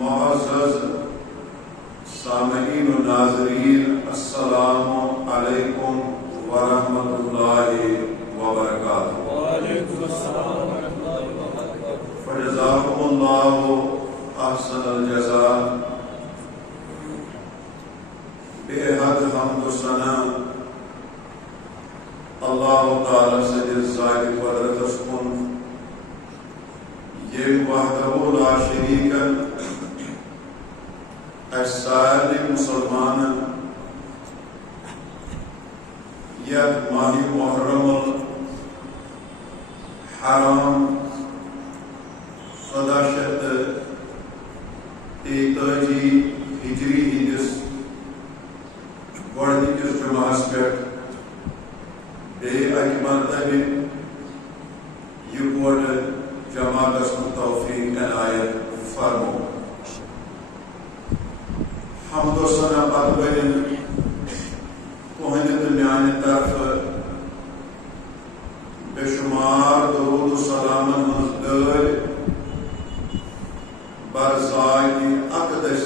معزز سامعین و ناظرین، السلام علیکم ورحمۃ اللہ وبرکاتہ۔ وعلیکم السلام ورحمۃ اللہ وبرکاتہ۔ فجزاکم اللہ احسن الجزاء۔ بے حد حمد و ثنا اللہ تعالی سے ذات قدرت کن یم وحدہ لا شریک سارے مسلمان یت ماہ محرم الحرام 1433 ہجری ہندس گۄڈنِکِس جمعہس پٮ۪ٹھ بیٚیہِ اکہِ مرتبہ یِکوٹہٕ جمع گژھنُک توفیق عنایت فرمو۔ حمد و ثنا پتہٕ بٔنِن تُہنٛدِ تہٕ میانہِ طرفہٕ بے شمار درود و سلامن ہٕنٛز ڈٲلۍ برذاتِ اقدس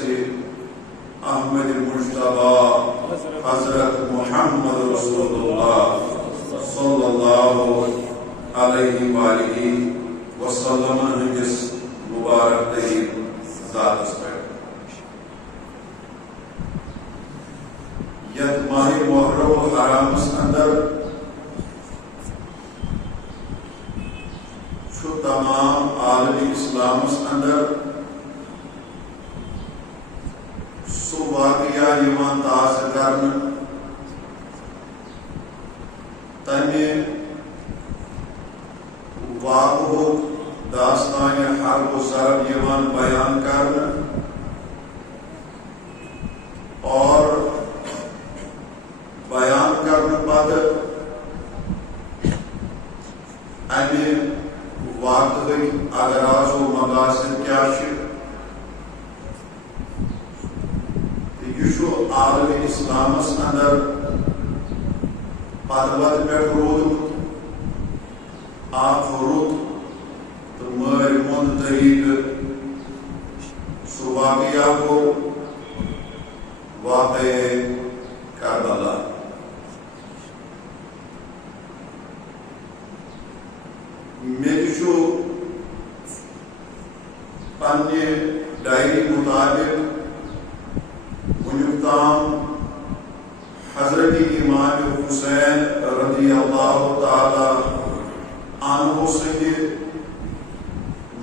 احمد مجتبی حضرت محمد رسول اللہ صلی اللہ علیہ وآلہ وسلم ہندس مبارک ترین ذاتس پہ یت ماہ محرم الحرامس اندر تمام عالمی اسلامس اندر سو واقعہ یوان تازہ کرنے تمہ واقعہ داستان حرب و ضرب یوان بیان کرنے اور بیان کرنے پتہ امہ واقعہ اغراض و مقاصد کیا یہ عالم اسلامس اندر پتوت پہ رودمت اخ رُت تو مر مند طریقہ سہ واقعہ گو واقع کربلا۔ مےٚ چھُ پننہِ ڈائری مطابق وُنیُک تام حضرت امام حسین رضی اللہ تعالی عنہ سٕنٛدِ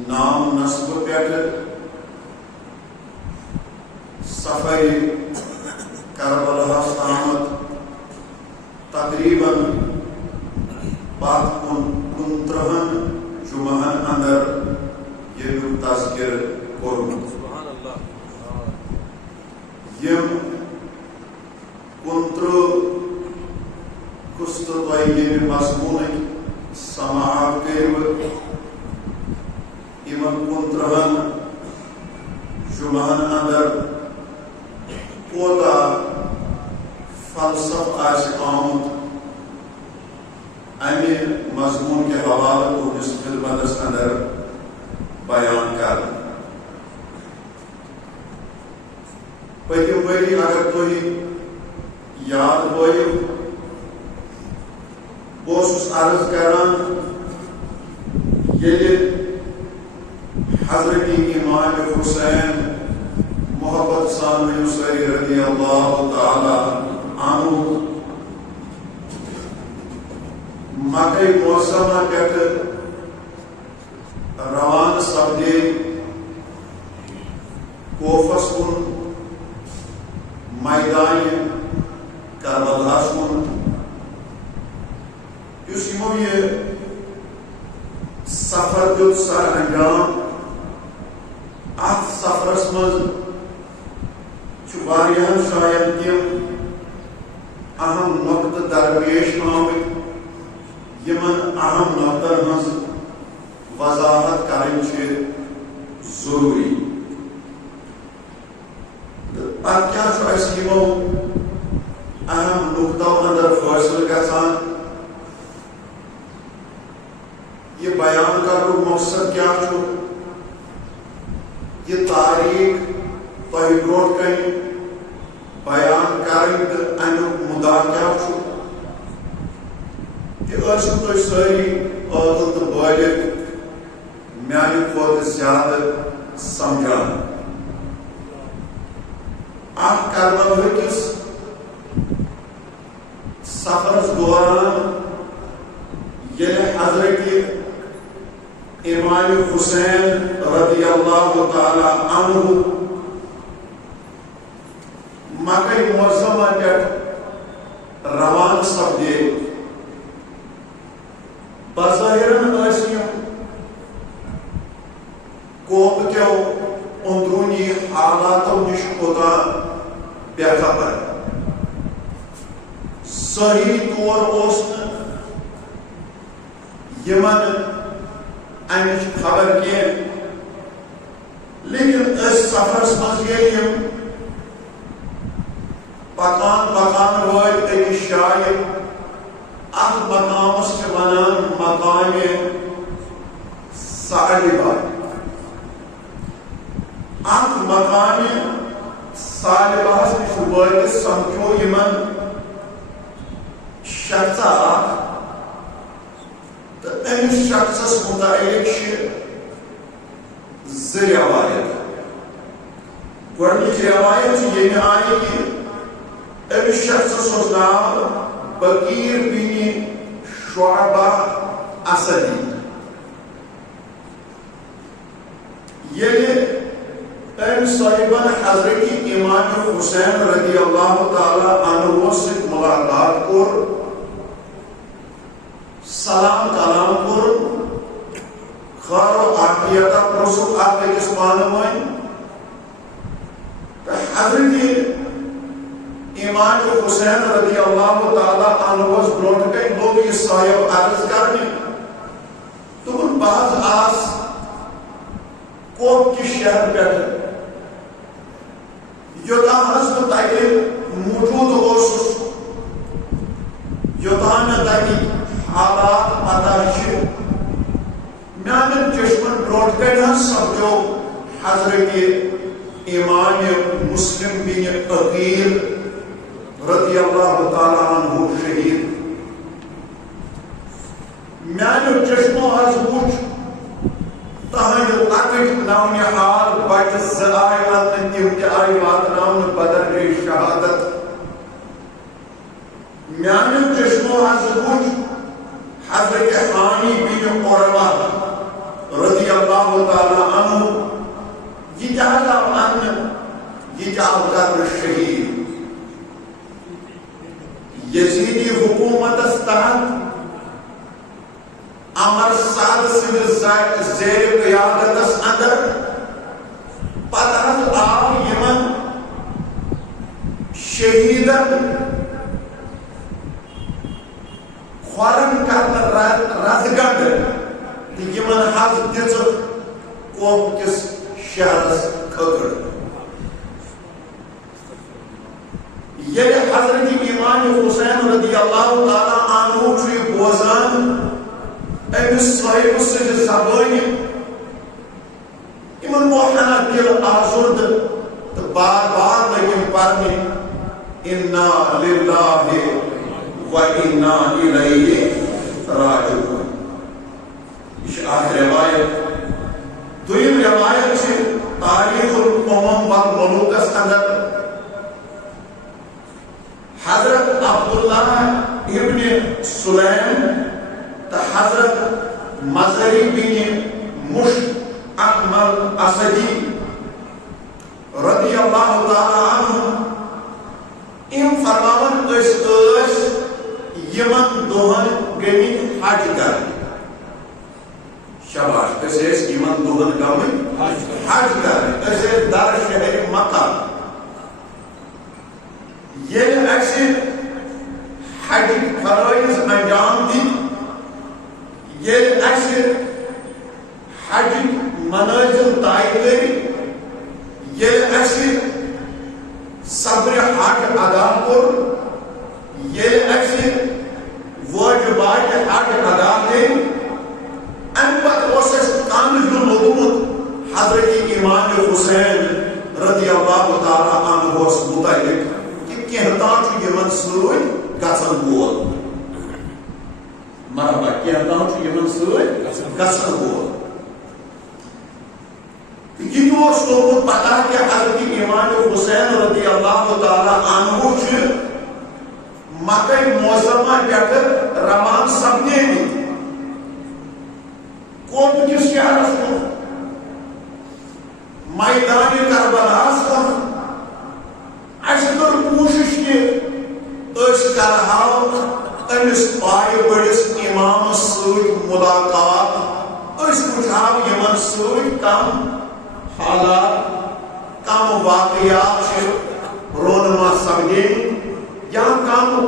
نام نسبہٕ پٮ۪ٹھ سفر کربلاہس تامتھ تقریباً پتھ کُن 29 جمعن اندر ییٚمیُک تذکر کوٚرمُت۔ یم 29 کُس تہٕ تۄہہِ ییٚمہِ مضموٗنٕکۍ سماعت کٔرِو یمن 29 جمعن اندر کوتاہ فلسفہ آسہِ آمُت امہ مضمون کے حوالہ تہنٛدِس خدمتس اندر بیان کرنا۔ پٔتِم ؤری اگر تُہۍ یاد ہٲیِو بہٕ اوسُس عرض کران ییٚلہِ حضرت امام حسین محبت سان یوسری رضی اللہ تعالی عنہ مکہ معظمہ پٮ۪ٹھ روانہ سپدے کوفس کن میدان کربلاہس کن یُس یِمو یہ سفر دیُت سر انجام اتھ سفرس منٛز چھُ واریاہن جاین تِم اہم نقطہٕ درپیش آمٕتۍ یمن اہم نقطن ہنٛز وضاحت کرٕنۍ چھِ ضروٗری تہٕ پتہٕ کیٛاہ چھُ اَسہِ یِمو اہم نقطو اندر فٲصلہٕ گژھان یہ بیان کرنُک مقصد کیا چھُ یہ تاریخ تہ برونٹ کن بیان کریں تو امیک مدعا کیا کہ تھی ساری عادل تو بالغ میانہ کھوتہ زیادہ سمجھان کربلا کس سفرس دوران یل حضرت امام حسین رضی اللہ تعالی عنہ مکہ معظمہ پہ روان سپدے بظاہرن قوم کیو اندرونی حالاتو نش کوتا بے خبر صحیح طور یمن امچ خبر کی لیکن اس سفرس مز پکان پکان روز اکس جائے ات مقامس ونان مقام ثعلبہ ات مقام ثعلبہس نش وٲتِتھ سمکھیو یمن شخصا تو امس شخصس متعلق زٕ روایت گۄڈنِچ روایت ییٚمہِ آیہِ کہ امس شخصس اوس ناو بکیر بن شعبہ اسدی ییٚلہِ ام صاحبن حضرت امام حسین رضی اللہ تعالی عنہ سۭتۍ ملاقات کور سلام کلام کور خیر و عافیتہ پرژھُکھ اکھ أکِس پانہٕ ؤنۍ تہٕ حضرت امام حسین رضی اللہ تعالی عنہس برونٛٹھ کَنۍ لوٚگ یہِ صاحب عرض کرنہِ دوٚپُن بہٕ حظ آس کوپ کِس شہر پٮ۪ٹھٕ یوٚتام حظ بہٕ تَتہِ موٗجوٗد اوسُس یوٚتام مےٚ تَتِکۍ حالات پتہ چھِ میانٮ۪ن چشمن برونٛٹھ کَنۍ حظ سپدیو حضرت امام مسلم بن عقیل رضی اللہ تعالی عنہ شہید میانیو چشمو حظ وُچھ تہنٛدِ لۄکٕٹۍ نونِحال بچہِ زٕ آیہِ اننہٕ تِم تہِ آیہِ واتناونہٕ بدرگاہ شہادت میانیو چشمو حظ وُچھ حضرت حانی بن عروہ رضی اللہ تعالی عنہ یہ تہِ حظ آو اننہٕ یہ تہِ آو کرنہٕ شہید یزیدی حکومتس تحت امر سعد سٕنٛدِ زیر قیادتس اندر پتہ حظ آو یمن شہیدن کھۄرن کرنہٕ رزگنڈ تہٕ یمن حظ دِژٕکھ کوپ کِس شہرس کھٔکھٕڑ ییٚلہِ حضرت امام حسین رضی اللہ تعالی عنہ چھُ یہِ بوزان امس صاحب سٕنٛدِ زبٲنہِ یمن گوٚو ہنا دل آزُرد تہٕ بار بار لٔگۍ یِم پرنہِ انا للہ و انا الیہ راجعون یہ چھِ اکھ روایت دوٚیِم روایت چھِ تاریخ الامم والملوکس اندر حضرت عبداللہ ابن سلیم تو حضرت مظہری بن مشعمل اسدی رضی اللہ تعالی عنہ ام فرماون یمن دہن گٔمٕتۍ حج کرنہِ شاباش أسۍ یمن دہن گٔمٕتۍ حج کرنہِ أسۍ ٲسۍ در شہر مکہ ییٚلہِ اَسہِ حجٕکۍ فرٲیض انجام دِتۍ ییٚلہِ اَسہِ حجٕکۍ منٲزِل طے کٔرۍ ییٚلہِ اَسہِ صبرِ حج ادا کوٚر ییٚلہِ اَسہِ وٲجِباتِ حج ادا کٔرۍ امہِ پتہٕ اوس اَسہِ تنٛگ ہیوٗ لوٚگمُت حضرت امام حسین حسین رضی اللہ تعالیٰ عنہ متعلق کہ کہتا یمن سۭتۍ گژھن وول مرحبا کہتا یمن سۭتۍ گژھن وول یہ لوگوں پتا کہ حضرت امام حسین رضی اللہ تعالیٰ عنہ مکہ معظمہ پہ روان سپدے کوپ کس شہرس کو میدان کربلاس کر کر کوشش کہ کرہاو امس پائے بڑس امام ست ملاقات وچھاو یمن ست کم حالات کم واقعات رونما سپدے یا کم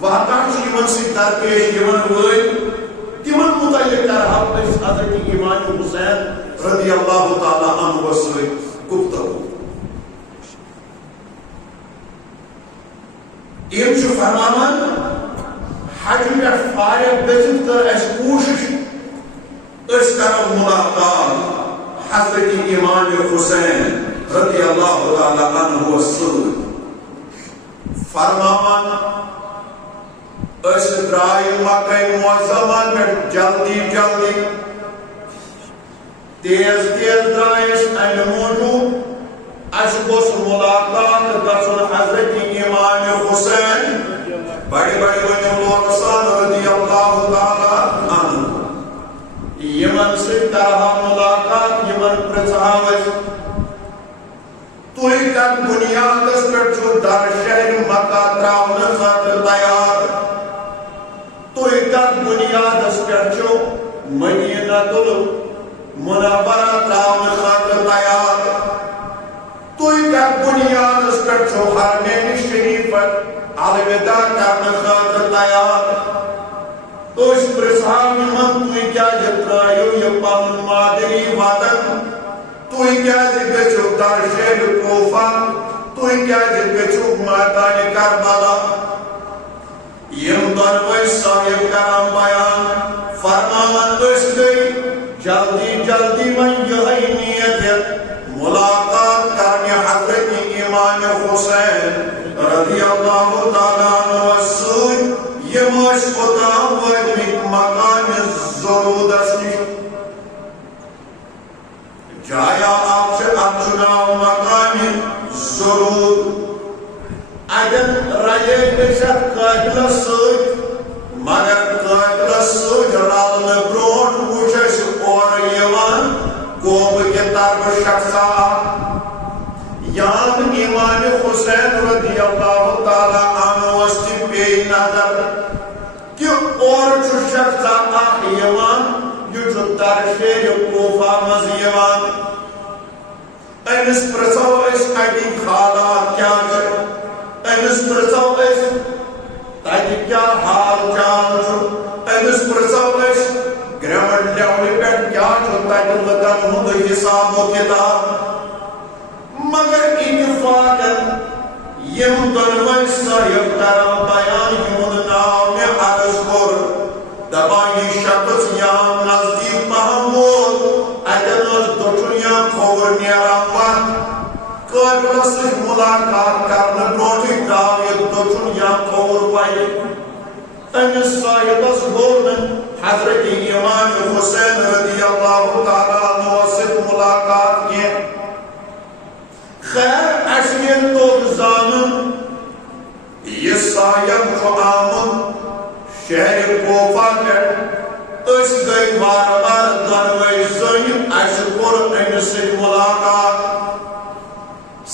واقعات یمن ست درپیش یمن ول تمن متعلق کرہاو حضرت امام حسین رضی اللہ تعالیٰ عنہ سے گفتگو یہ فرمان حج پہ فارغ گژھتھ کر اس کوشش اس کرو ملاقات حضرت امام حسین رضی اللہ تعالیٰ عنہ سے فرمان اس درائے مکہ معظمہ میں جلدی جلدی تیز تیز درائے امہ موجود اس گوس ملاقات گژھن حضرت امام حسین بڑی بڑی ونیو سان رضی اللہ تعالیٰ عنہ یمن سے کرہا ملاقات یمن پرژھاو تُہۍ کتھ بنیادس پٮ۪ٹھ چھِو در شہر مکہ تراونہٕ خٲطرٕ تیار تُہۍ کتھ بنیادس پٮ۪ٹھ چھِو مدینۃ المنورہ تراونہٕ خٲطرٕ تیار تُہۍ کتھ بنیادس پٮ۪ٹھ چھِو حرمین شریفس الوداع کرنہٕ خٲطرٕ تیار أسۍ پرژھاو یِمن تُہۍ کیازِ ترٲیِو یہِ پنُن مادری وطن تُہۍ کیازِ گٔژھِو در شہر کوفہ تُہۍ کیازِ گٔژھِو میدان کربلا یم دۄنوے صاحب کران بیان فرمان أسۍ گٔے جلدی جلدی وۄنۍ یِہے نیت ہیٚتھ ملاقات کرنہِ حضرت امام حسین رضی اللہ تعالیٰ عنہ سۭتۍ یم ٲسۍ اوٚتام وٲتمٕتۍ مقامِ ضروٗدس نِش جایا آپ سے اب چناو مقامی ضرور اگر رجے بشت قابل سوچ مگر قابل سوچ رالن بروٹ وچس اور یوان کوب کے طرف شخصا یان امام حسین رضی اللہ تعالی عنہ وسط پی نظر کہ اور چو شخصا آخ یوان جو در شہر کوفہ مز یوان امس پرژھو أسۍ اتِکۍ حالات کیا چھِ امس پرژھو أسۍ تتہِ کیا حال چال چھُ امس پرژھو أسۍ گراؤنڈ لیولہِ پٮ۪ٹھ کیا چھُ تتہِ لُکن ہُنٛد حساب و کتاب مگر اتفاقن یم دۄنوے صاحب کران بیان یِہُنٛد ناو مےٚ عرض کوٚر دپان یہِ شخص یا نزدیک پہم وول اتن ٲس دٔچھُن یا کھووُر نیران وتھ قٲبلس سۭتۍ ملاقات کرنہٕ برونٛٹھٕے درٛاو یہِ دٔچھُن یا کھووُر پلہِ أمس صاحبس گوٚو نہٕ حضرت امام حسین رضی اللہ تعالیٰ عنہ سۭتۍ ملاقات کینٛہہ خیر اسہِ ییٚلہِ توٚگ زانُن یہِ صاحب چھُ آمُت شہر کوفہ پٮ۪ٹھ أسۍ گٔے وارٕ وارٕ دۄنوے زٔنۍ اسہِ کوٚر أمِس سۭتۍ ملاقات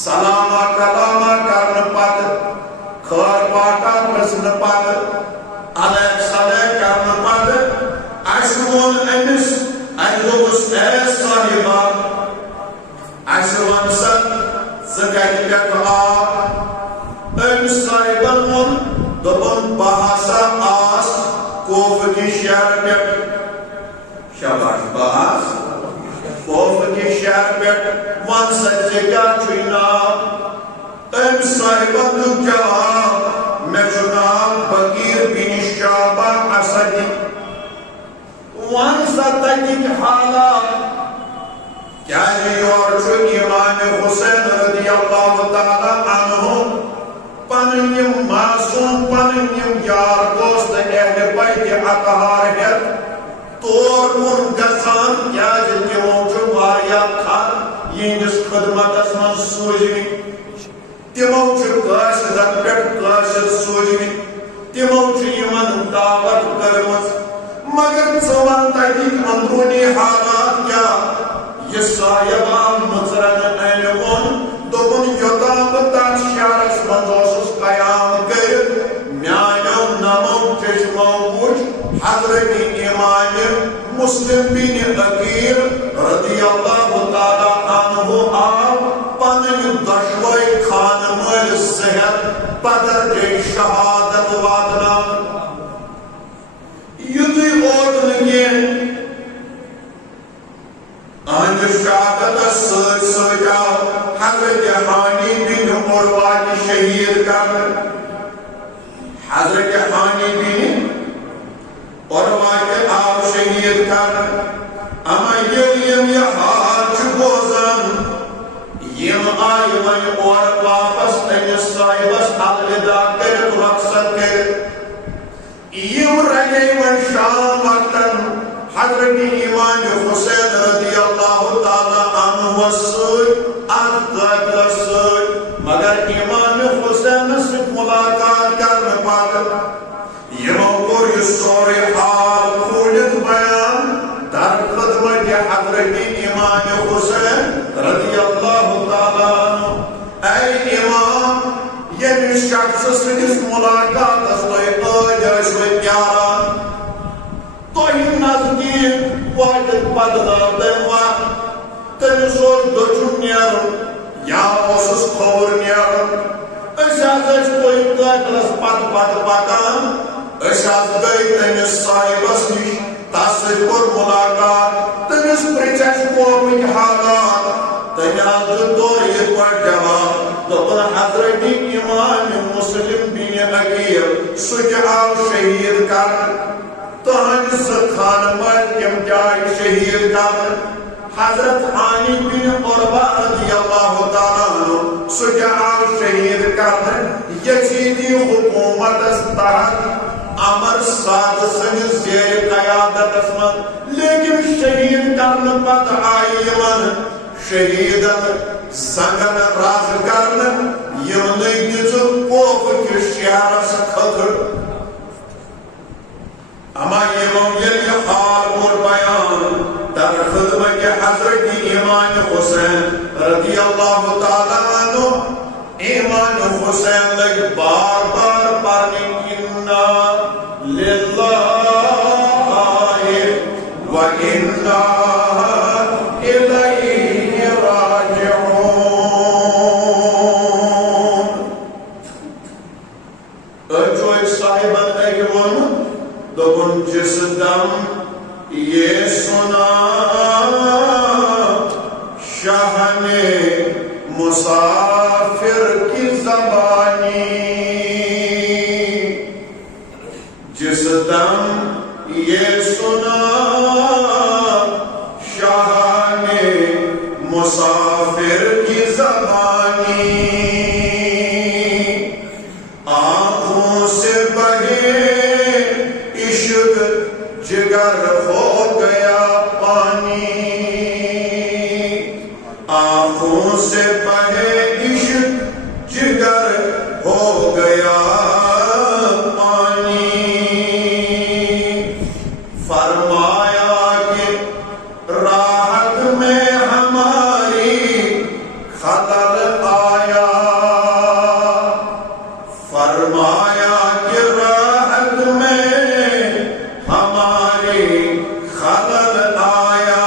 سلاما کلاما کرنہٕ پتہٕ خٲر باٹا پرژھنہٕ پتہٕ علیک صلیک کرنہٕ پتہٕ اسہِ ووٚن أمِس اسہِ دوٚپُس اے صاحبہ اسہِ وَن سا ژٕ کتہِ پٮ۪ٹھ آکھ أمِس صاحبن ووٚن دوٚپُن بہٕ ہسا آس کوفہ کہِ شہر پٮ۪ٹھ شاباش بہٕ آس کوفہ کہِ شہر پٮ۪ٹھ وَن سا ژےٚ کیٛاہ چھُے ناو أمۍ صاحبن دیُت جواب مےٚ چھُ ناو بکیٖر بن شعبہ اسدی وَن سا تتِکۍ حالات کیا جی اور چھو امام حسین رضی اللہ تعالیٰ عنہ پنیم معصوم پنیم یار دوست اہل بیت اطہار ہے طور کن گژھان کیا جی تمو چھو واریاہ کھن یہندس خدمتس من سوزمت تمو چھو قاصدن پٮ۪ٹھ قاصد سوزمت تمو چھو یمن دعوت کرمژ مگر ژٕ وَن تتِکۍ اندروٗنی حالات کیا یہ صاحبان مصرن علمون دوپن یوتام بہٕ تتھ شہرس منٛز اوسُس قیام کٔرِتھ میانیو نمو چشمو وٕچھ حضرت امام مسلم بن عقیل رضی اللہ تعالیٰ عنہ آو پنٕنۍ دۄشوے خانہٕ مٲلِس صحت بدرجے شہادت واتناونہٕ یُتُے اوت نہٕ کینٛہہ اہنٛدِ شہادتس سۭتۍ سۭتۍ آو حضرت ہانی بن عروہ شہید کرنہٕ حضرت ہانی بن عروہ آو شہید کرنہٕ اما ییٚلہِ یہ حال چھُ بوزان یم آیہِ وۄنۍ اورٕ واپس أمِس صاحبس الوداع کٔرِتھ رۄخصت کٔرِتھ یم رلے وۄنۍ شام وقتن حضرت امام حسین رضی اللہ تعالیٰ عنہ سۭتۍ اتھ قٲبلس سۭتۍ مگر امام حسینس سۭتۍ ملاقات کرنہٕ پتہٕ یمو کوٚر یہِ سورُے حال کھوٗلِتھ بیان در خدمت حضرت امام حسین رضی اللہ تعالیٰ عنہ اے امام ییٚمِس شخصس سۭتِس ملاقاتس تُہۍ ٲسوٕ پیاران تۄہہِ نزدیٖک واتِتھ بدلاو تٔمۍ وقت تٔمِس اوس دٔچھُن نیرُن یا اوسُس کھووُر نیرُن أسۍ حظ ٲسۍ تُہۍ قٲبلس پتہٕ پتہٕ پکان أسۍ حظ گٔے تٔمِس صاحبس نِش تس سۭتۍ کوٚر ملاقات تٔمِس پرٛژھۍ اَسہِ قومٕکۍ حالات تٔمۍ حظ دیُت تورٕ یِتھ پٲٹھۍ جواب دوٚپُن حضرت امام مسلم بن عقیل سُہ تہِ آو شہید کرنہٕ تہنٛدِ زٕ خانہٕ مٲلۍ تِم تہِ آیہِ شہید کرنہٕ حضرت ہانی بن عروہ رضی اللہ تعالیٰ عنہ سُہ تہِ آو شہید کرنہٕ یزیدی حکومتس تحت عمر سعد سٕنٛدِس زیرِ قیادتس منٛز لیکن شہید کرنہٕ پتہٕ آیہِ یمن شہیدن زنگن رز کرنہٕ یمنٕے دِژٕ کوفہٕ کِس شہرس خٲطرٕ اما یمو ییٚلہِ یہِ حال کوٚر بیان در خدمت حضرت امام حسین رضی اللہ تعالیٰ عنہ امام حسین لگۍ بار بار پرنہِ اِنَّا لِلَّهِ وَإِنَّا إِلَيْهِ راجعون أجوئے صاحبن اکہِ ووٚنُن دوٚپُن جس دم یہ سنا شاہ نے مسافر کی زبانی جس دم یہ سنا شاہ نے مسافر کی زبانی آنکھوں سے بہے عشق جگر ہو گیا پانی آنکھوں سے بہے عشق جگر ہو گیا پانی فرمایا کہ راحت میں ہماری خلل آیا فرمایا کہ راحت میں ہماری خلل آیا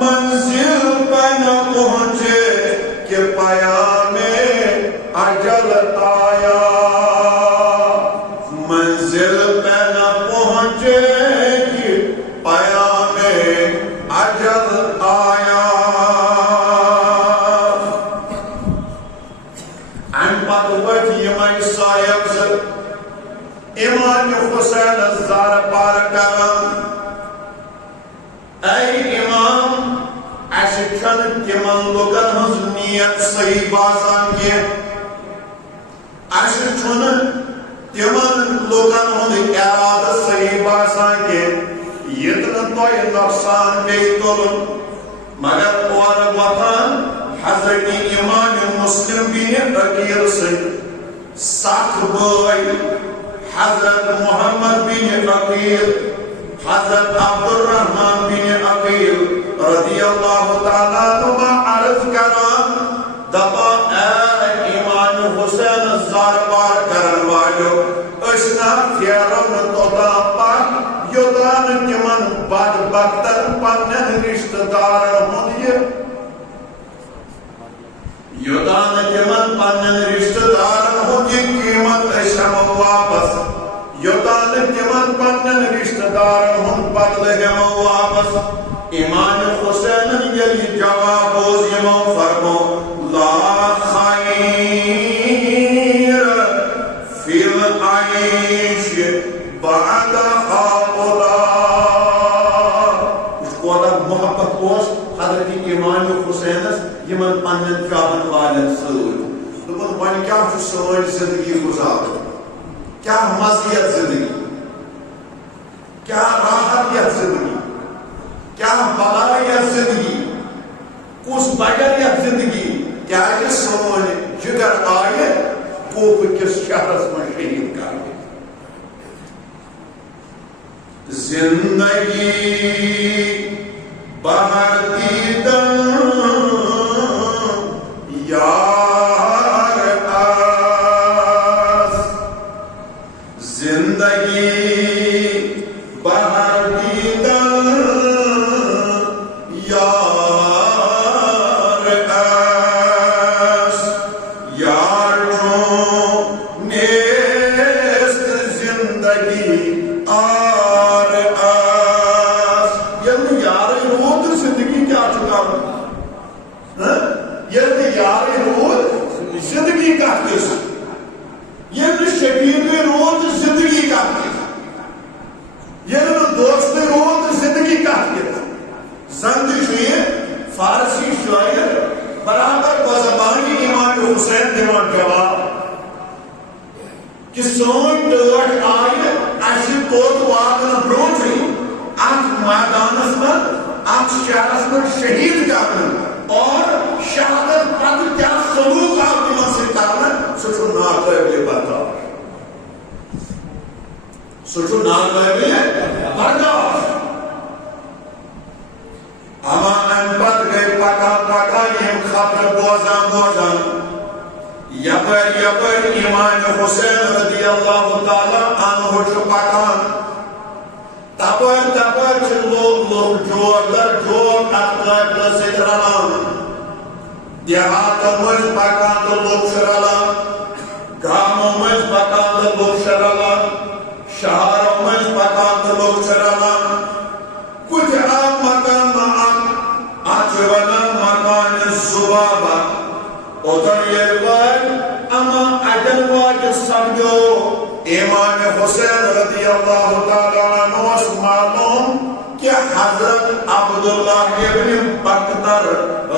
منزل پہ نہ پہنچے کہ پیام اجل تمن لوکن ہنز نیت صحیح باسان کی اچھا چھن تمن لوکن ہند ارادہ صحیح باسان کی یتن تو نقصان بے تلن مگر اور وطن حضرت امام مسلم بن عقیل سے سات بھائی حضرت محمد بن عقیل حضرت عبد الرحمن بن عقیل رضی اللہ تعالیٰ عنہ عرض کران دپا اے امام حسین زاربار کرن والو اسنا پھیرن توتان پاک یوتان تمن بدبختن پنن رشتہ دارن ہند یوتان تمن پنن رشتہ دارن ہند قیمت اشم واپس یوتان تمن پنن رشتہ دارن ہند بدل ہم واپس امام حسین یلی جواب بوز یمو فرمو لا خیر فی العیش بعد هؤلاء اس کو محبت کوس حضرت امام حسین یمن پنن چاہن والن سۭتۍ دوٚپُن وۄنۍ کیٛاہ چھُ سٲنۍ زندگی گُزارٕنۍ کیٛاہ مزٕ یتھ زندگی کیٛاہ راحت یتھ زندگی کیٛاہ بلاے یتھ زندگی کُس بجر یتھ زندگی کیٛازِ سٲنۍ جگر آیہِ کوپہٕ کِس شہرس منٛز شہیٖد کرنہٕ زندگی بہر دیدن یار آس زندگی بہر دیدن یار آس یار چون نیست زندگی آر آس یعنی یار رود زندگی کیا چکا یعنی یار رود زندگی کہتے ہیں یعنی شبیر رود زندگی کہتے ہیں یعنی دوست رود زندگی کہتے ہیں زند شوئے فارسی شاعر برابر بزبانی امام حسین دیوان جواب کہ سون ٹوٹ آئے ایسی توت واتن بروٹی اک میدانس من اک شہرس من شہید کرن اور شہادت پتہ کیا سلوک آپ تمن سے کرنا سچو ناقابل برداشت سچو ناقابل برداشت اما ان پت گئی پکا پکا یم خبر بوزان بوزان یپر یپر امام حسین رضی اللہ تعالی عنہ چھ پکان تپر تپر چھ لوگ جوڑ در جوڑ اقلاب لسید رلان دیہات مجھ پکان تو لوگ شرلان گاموں مجھ پکان تو لوگ شرلان شہروں مجھ پکان تو لوگ شرلان کچھ آپ مکان معاق آچوانا مکان زبابا ادھر یہ بار اما اجل واجہ سمجھو امام حسین رضی اللہ تعالیٰ عنہ اس معلوم کہ حضرت عبداللہ ابن بختر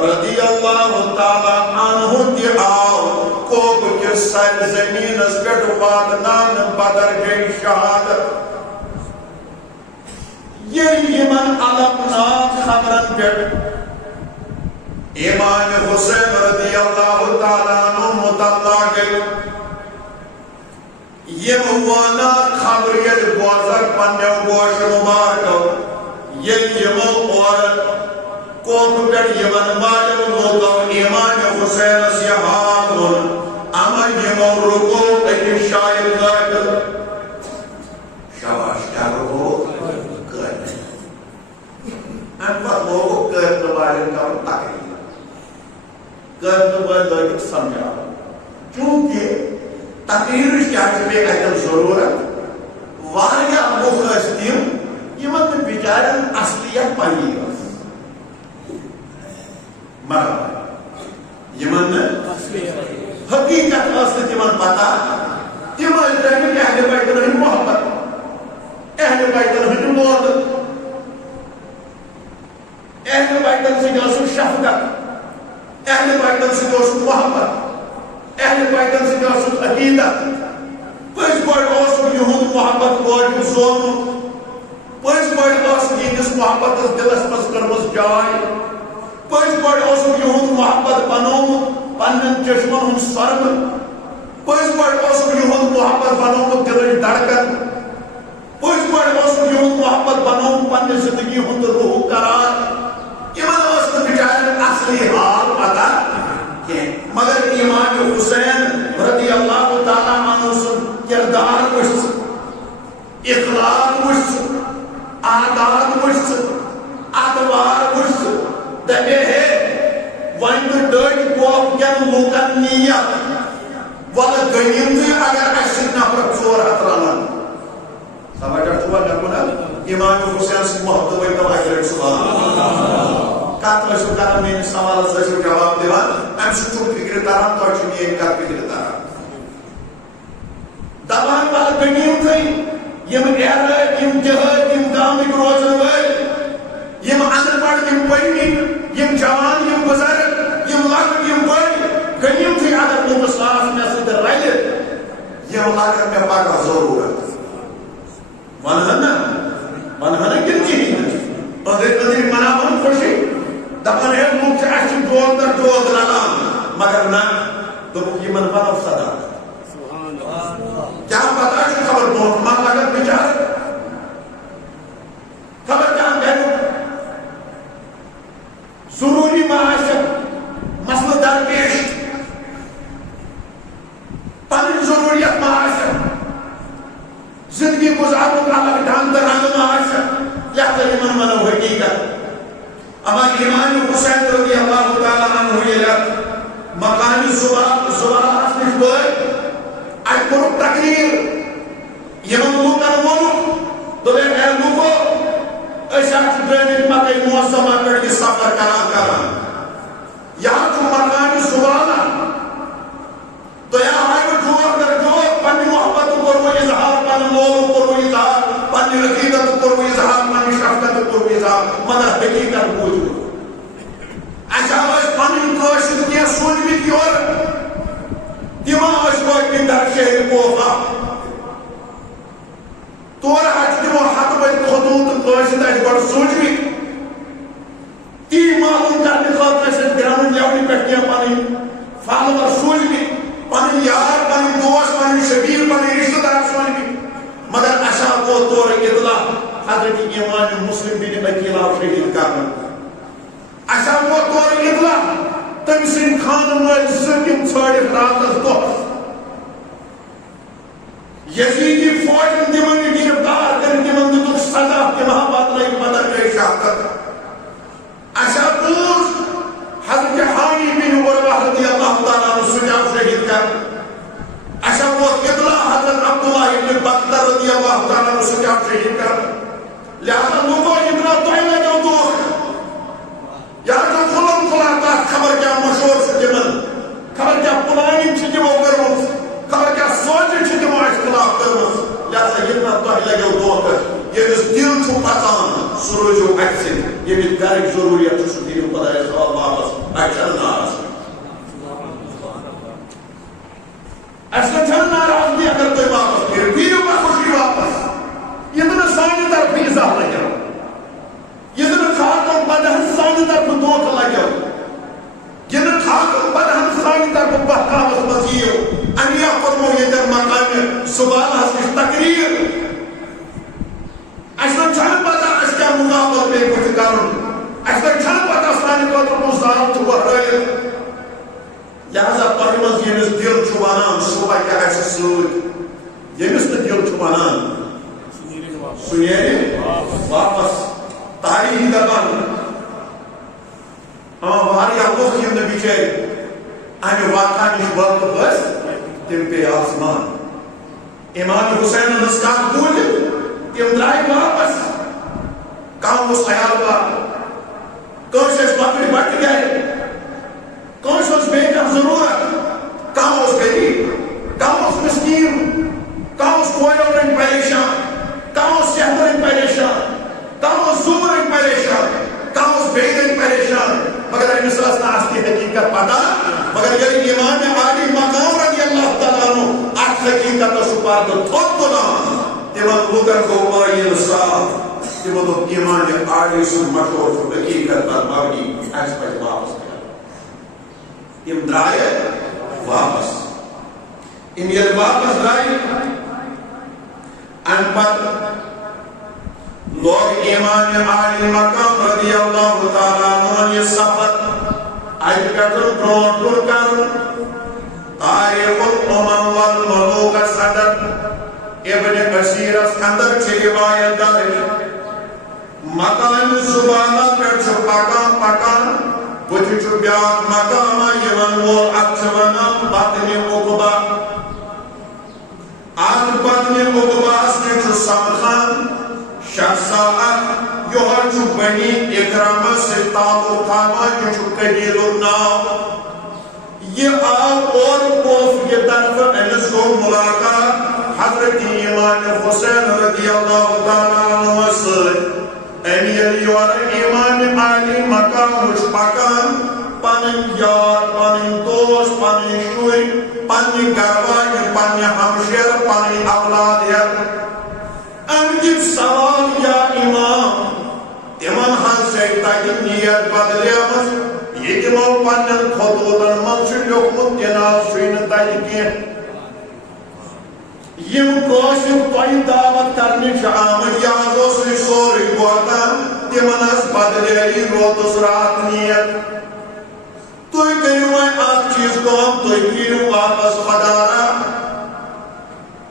رضی اللہ تعالیٰ عنہ دی آو کوب کے سر زمین اس پیٹ وادنان بدر گئی شہادت یہ یمن علمناک خبرن پیٹ امام حسین رضی اللہ تعالیٰ عنہ مطلع گئی یہ موانا خبریت بوزر پنیو گوش مبارکو یہ یمن اور کوپ پر یمن مالک لوگو امام حسین سیحامون اما یمن رکو ایک شاید لائکل شواش کیا رکو کرنے ان پر لوگو کرنے والے کا تقریب کرنے والے کا سمجھا چونکہ تقریر کیا ضرورت واریاہ لوگ تم یمن بچارن اصلیت پنی مرحبا یمن حقیقت تمن پتہ تم اہل بیتن ہند محبت اہل بیتن ہند محبت اہل بیتن سے شفقت اہل بیتن سے محبت، اہل بیتن سے عقیدت، پٔزۍ پٲٹھۍ اوسُکھ یِہُنٛد محبت گۄڈٕ زونمُت، پٔزۍ پٲٹھۍ ٲسٕکھ یِہنٛدِس محبتس دِلس منٛز کٔرمٕژ جاے، پٔزۍ پٲٹھۍ اوسُکھ یِہُنٛد محبت بنومُت پننٮ۪ن چشمن ہُنٛد سۄرمہٕ، پٔزۍ پٲٹھۍ اوسُکھ یِہُنٛد محبت بنومُت دِلٕچ دھڑکن، پٔزۍ پٲٹھۍ اوسُکھ یِہُنٛد محبت بنومُت پننہِ زندگی ہُنٛد روح قرار. یِمن ٲس نہٕ بِچارٮ۪ن اصلی حال پتہ کینٛہہ، مگر امام حسین رضی اللہ تعالیٰ عنہ سُنٛد کردار وٕچھ ژٕ، اخلاق وٕچھ ژٕ، عادات وٕچھ ژٕ، ادوار وٕچھ ژٕ، دپے ہے وۄنۍ نہٕ ڈٔٹۍ پوپ کٮ۪ن لوٗکن نیت، وَلہٕ گٔنِو تُہۍ اگر اَسہِ سۭتۍ نفرس 400 رلن. سمجھا چھُوا مےٚ ووٚن امام حسین سٕنٛدۍ محبت ؤنۍتو اکہِ لٹہِ سبحان اللہ. کتھ ٲسِو کران میٲنِس سوالس ٲسِو جواب دِوان، امہِ سۭتۍ چھُم فِکرِ تران تۄہہِ چھِ میٲنۍ کتھ فِکرِ تران. دپان وَلہٕ گٔنِو تُہۍ یِم ایرٕ یِم دِہٲتۍ یِم گامٕکۍ روزن وٲلۍ یِم اَنٛدٕ پڑھ یِم پٔرۍمٕتۍ یِم جوان یِم بُزرگ یِم لۄکٕٹۍ یِم بٔڑۍ گٔنِو تُہۍ اگر 5,000 مےٚ سۭتۍ رلہِ یِم لگن مےٚ پگاہ ضروٗرت. ونہن نہٕ کِنہٕ کِہیٖنۍ نہٕ أنٛدٕرۍ أنٛدٕرۍ مناوان خوشی دپان ہے لوٗکھ چھِ اَسہِ چھِ دۄد تر دۄد رلان، مگر نہ دوٚپُکھ یِمن بنو صداقت. کیٛاہ پتہ چھُ خبر دھوکہٕ ما لگن بِچارٕ، خبر کیٛاہ کَریُکھ، ضروٗری ما آسہِ مسلہٕ درپیش، پنٕنۍ ضروٗریت ما آسہِ، زندگی گزارنُک الگ ڈنٛگ تہٕ رنٛگہٕ ما آسہِ، لہذا یِمن ونو حقیٖقت. اما امام حسین رضی اللہ تعالیٰ عنہ ییٚلہِ مقامی زوالس نِش وٲتۍ اَتہِ کوٚرُکھ تقریٖر، یِمن لوٗکن ووٚنُکھ دوٚپُکھ ہے لوٗکو أسۍ حظ چھِ ڈرٛینیج مکٲے موسما پٮ۪ٹھ یہِ سفر کران یہِ حظ چھُ مکانہِ زوالا، تۄہہِ آیوٕ جوک در جوک، پننہِ محبتُک کوٚروٕ اظہار، پننہِ لولُک کوٚروٕ اظہار، پننہِ عقیدتُک کوٚروٕ اظہار، پننہِ شفقتُک کوٚروٕ اظہار، مگر حقیٖقت بوٗزِو. اَسہِ ٲسۍ پنٕنۍ کٲشِر کینٛہہ سوٗنچمٕتۍ یورٕ، تِم ٲسۍ وٲتمٕتۍ در شہرِ کوفہ، تورٕ حظ چھِ تِمو ہتہٕ بٔدۍ کھوٚتمُت تہٕ کٲشِر اَسہِ گۄڈٕ سوٗنچمٕتۍ تی معلوٗم کرنہٕ خٲطرٕ ٲسۍ أسۍ گرٛاوُنٛڈ لیولہِ پٮ۪ٹھ کینٛہہ پنٕنۍ فالوور سوٗنچمٕتۍ، پنٕنۍ یار پنٕنۍ دوس پنٕنۍ شبیٖر پنٕنۍ رشتہٕ دار سوٗنچمٕتۍ، مگر اَسہِ آو ووت تورٕ اطلاع حضرت امام مسلم بن عقیل آو شہیٖد کرنہٕ. اَسہِ آو ووت تورٕ اطلاع تٔمۍ سٕنٛدۍ خانہٕ مٲلۍ 2 تِم ژھٲنٛڈِکھ راتس دۄہس. یزیدی فوجن تِمن گرفتار کٔرِتھ تِمن دِتُکھ سزا، تِم ہا بدلٲوِکھ بدل گٔے شہادت. اَسہِ آو بوٗز حضرت حانی بن عروہ رضی اللہ تعالیٰ عنہ سُہ تہِ آو شہیٖد کرنہٕ. اَسہِ آو ووت اطلاع حضرت عبداللہ ابن بختر رضی اللہ تعالیٰ عنہ سُہ تہِ آو شہیٖد کرنہٕ. لہذا لوٗکو یہِ درٛاو تۄہہِ لگیو دھوکہٕ، یہِ حظ چھُ کھُلم کھُلا کتھ، خبر کیٛاہ مشہوٗر چھُ تِمن، خبر کیٛاہ پلاننگ چھِ تِمو کٔرمٕژ، خبر کیٛاہ سونچہِ چھِ تِمو اَسہِ خلاف کٔرمٕژ. لہذا یہِ درٛاو تۄہہِ لگیو دھوکہٕ. ییٚمِس دِل چھُ پژان سُہ روزِو اَتہِ سۭتۍ، ییٚمِس گرٕچ ضروٗریت چھُ سُہ دِیِو خۄدایس حوالہٕ واپس، اَتہِ چھنہٕ ناراض. اَسہِ نہٕ چھنہٕ ناراضگی اگر تُہۍ واپس پھیرِو، پھیرِو پتہٕ خوشی واپس. یہِ نہٕ سانہِ طرفہٕ اِضاح لگیو، یہِ نہٕ خاکم بدہن سانہِ طرفہٕ دھوکہٕ لگیو، یہِ نہٕ خاکم بدہن سانہِ طرفہٕ بہکاوس منٛز یِیو. امیا کوٚرمو ییٚتٮ۪ن مقامہِ زبالس نِش تقریٖر. اَسہِ نہٕ چھنہٕ پتہ اَسہِ کیٛاہ مُقابلہٕ پیٚیہِ بُتھِ کرُن، اَسہِ نہٕ چھنہٕ پتہ سانہِ خٲطرٕ کُس دال چھُ وہرٲیِتھ. لہذا تۄہہِ منٛز ییٚمِس دِل چھُ ونان سُہ واتہِ اَسہِ سۭتۍ، ییٚمِس نہٕ دِل چھُ ونان سُہ نیرِ واپس. تاریخ دپان واریاہ لُکھ یِم نہٕ بِچٲرۍ امہِ واقعہ نِش واقف ٲسۍ تِم پیٚیہِ آسمان. امام حسین ہٕنٛز کتھ بوٗزِتھ تِم درٛاے واپس. کانٛہہ اوس عیال وار، کٲنٛسہِ ٲسۍ لۄکٕٹۍ بچہِ گرِ، کٲنٛسہِ اوس بیٚیہِ کانٛہہ ضروٗرت، کانٛہہ اوس غریٖب، کانٛہہ اوس مسکیٖن، کانٛہہ اوس کوریو رٔنٛگۍ پریشان، کانٛہہ اوس صحتہٕ رٔنٛگۍ پریشان، کانٛہہ اوس زُو رٔنٛگۍ پریشان، کانٛہہ اوس بیٚیہِ رٔنٛگۍ پریشان، مگر أمِس ٲس نہٕ اصلی حقیقت پتہ مگر یہ امام عالی مقام رضی اللہ تعالیٰ عنہ ات حقیقت سپارد تھوک تلان تمن لوکن کو ماین صاف تمو دوپ امام عالی سن مشہور حقیقت پر مبنی اس پہ واپس تم درائے واپس یہ واپس درائے ان پر لوگ امام عالی مقام رضی اللہ تعالیٰ عنہ یہ سفر اج پٹر برونٹ کر تاریخ الامم والملوک صدر ابن کثیر اندر چھ روایت درج مقام زبانہ پہ پکان پکان بچ بیاکھ مقام یمن وول اتھ ونان بطن عقبہ ات بطن عقباس میں سمکھان شخصات یہ بنی اکرام سے تعلق تھاوان یہ قبیل النام یہ آو اور کوف یہ طرف انس کو ملاقات حضرت امام حسین رضی اللہ تعالیٰ عنہ سے امیر یور امام عالی مقام وچ پکان پنن یار پنن دوست پنن شوی پنن گرواج پنن ہمشیر پنن اولاد ہے امجد سوال یا امام تمن ہن سے تاکہ نیت بدلیمت یہ تمو پنن خطوطن من سے لیوکمت جناب سوین تاکہ یم کوشم تۄہہِ دعوت کرنٕچ آمٕتۍ یہِ حظ اوس یہِ سورُے واتان تِمن حظ بدلے روتس رات نیت تُہۍ کٔرِو وۄنۍ اکھ چیٖز کٲم تُہۍ کٔرِو واپس خۄدا را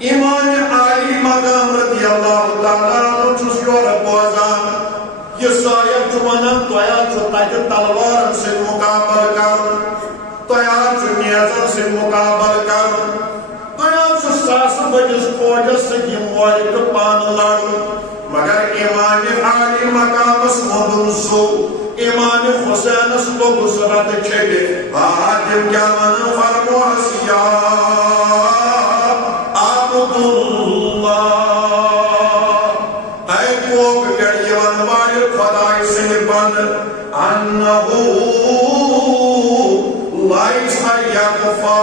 امام عالی مقام رضی اللہ تعالیٰ عنہ چھُس یورٕ بوزان یہِ صاحب چھُ ونان تۄہہِ حظ چھُ تتہِ تلوارن سۭتۍ مُقابلہٕ کرُن تۄہہِ حظ چھُ نیزن سۭتۍ مُقابلہٕ کرُن ساس بجس فوجس سۭتۍ یِم مولکہٕ پانہٕ لڑُن مگر امام عالی مقامس ووٚنُن سُہ امام حسینس لوگُس رتہٕ چھٔلِتھ تِم کیٛاہ ونان فرموہس یا عبداللہ اے کوکھ پٮ۪ٹھ یِوان والہِ خۄداے سٕنٛدِ بنٛدٕ انہو لایس یکفا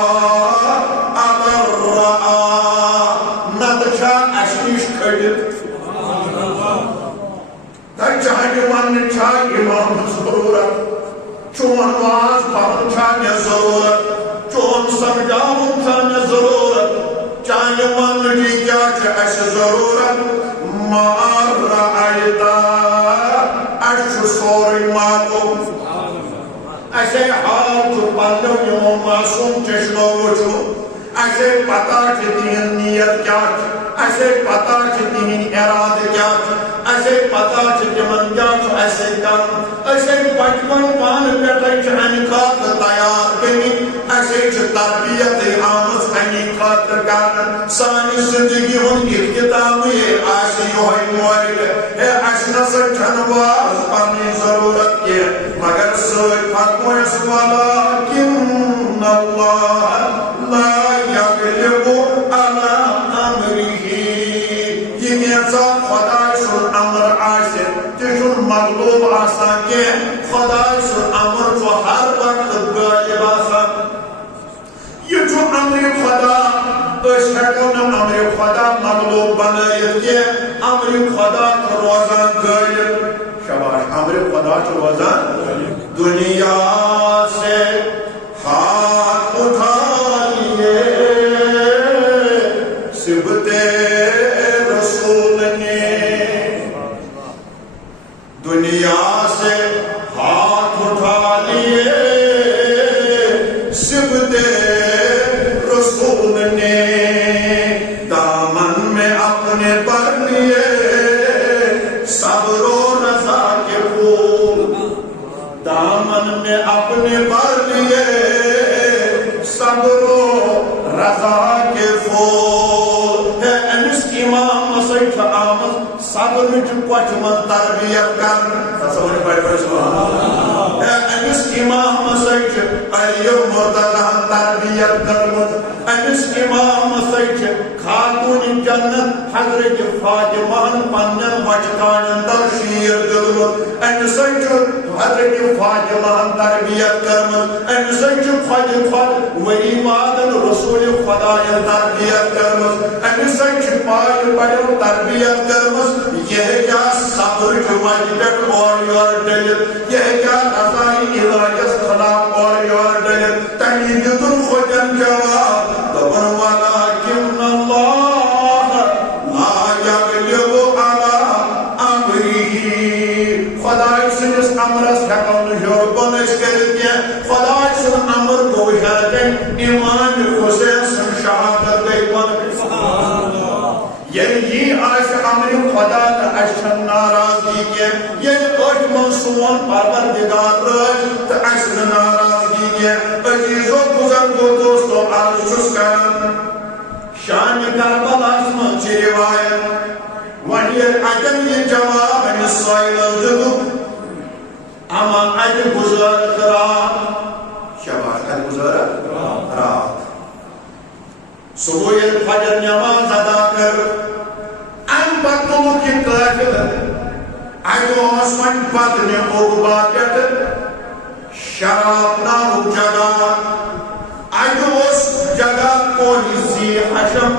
چاہے ون چھا امام ضرورت چون واز پڑھن چھا مے ضرورت چون سمجھاون چھا مے ضرورت چاہے ون جی کیا چھ اس ضرورت مار رائتا اش سوری ماتو ایسے حال جو پڑھو یمو معصوم چشمو وچھو ایسے پتا چھ تین نیت کیا چھ ایسے پتا چھ تین اراد کیا چھ ایسے پتا چھ تمن کیا چھ ایسے کر ایسے بچپن پان پٹھے چھ ان خاطر تیار کرنی ایسے چھ تربیت آمد ان خاطر کرن سانی زندگی ہن اختتام یہ آسی ہوئی مولک ہے اشنا سے چھنواز پانی ضرورت کے مگر سوئی فرمویس والا کن اللہ لا یغلب علی امرہ یہ میزا خدای سن امر آسے تیشن مغلوب آسان کے خدای سن امر جو ہر وقت غالب آسان یہ جو امر خدا اس حکم امر خدا مغلوب بنائیت کے امر خدا کو روزان غالب شباش امر خدا کو روزان دنیا سے ہاتھ اٹھا لیے سبتے رسول نے دنیا سے ہاتھ اٹھا لیے سبتے رسول نے دامن میں اپنے پر لیے صبر و رضا کے پھول دامن میں اپنے پر لیے صبر و رضا کے پھول ہے امس امام مسیح آمد صبر جو کچھ من تربیت کرن تصور پڑھ پڑھ سبحان اللہ ہے امس امام مسیح علی مرتضی تربیت کرمت امس أمس إمام سيد خاتون جنت حضرت فاطمة پنن وچکان در شیر دلمت أمس سيد حضرت فاطمة تربیت کرمت أمس سيد خود وإماد رسول خدا تربیت کرمت أمس سيد پاک پڑھو تربیت کرمت یہ کیا صبر جمعی پر اور یور دلت یہ کیا رضائی علاجس خلاف اور یور دلت تنید دن خودن جواب دبن ولكن الله لا يغلب على أمره خدای سنس امرس ہکون جوربن اس کرتے خدای سن امر کو ہرتے ایمان حسین سن شہادت دے بن یہ آج امر خدا تا اشن ناراضگی کے یہ اٹھ منصون پروردگار رج تا اشن ناراضگی کے عزیز و بزرگ و دوستو عرض چس کرن شان کربلا اسمان چی روایت وحی عدم یہ جواب ہمیں سائل ددو اما عد گزر رات شباش عد گزر رات صبح فجر نماز ادا کر ام پتلو کی قافل عدو اسمان پتنے اوگبا کہتے شراب نام جگہ عدو اس جگہ کوئی زی حشم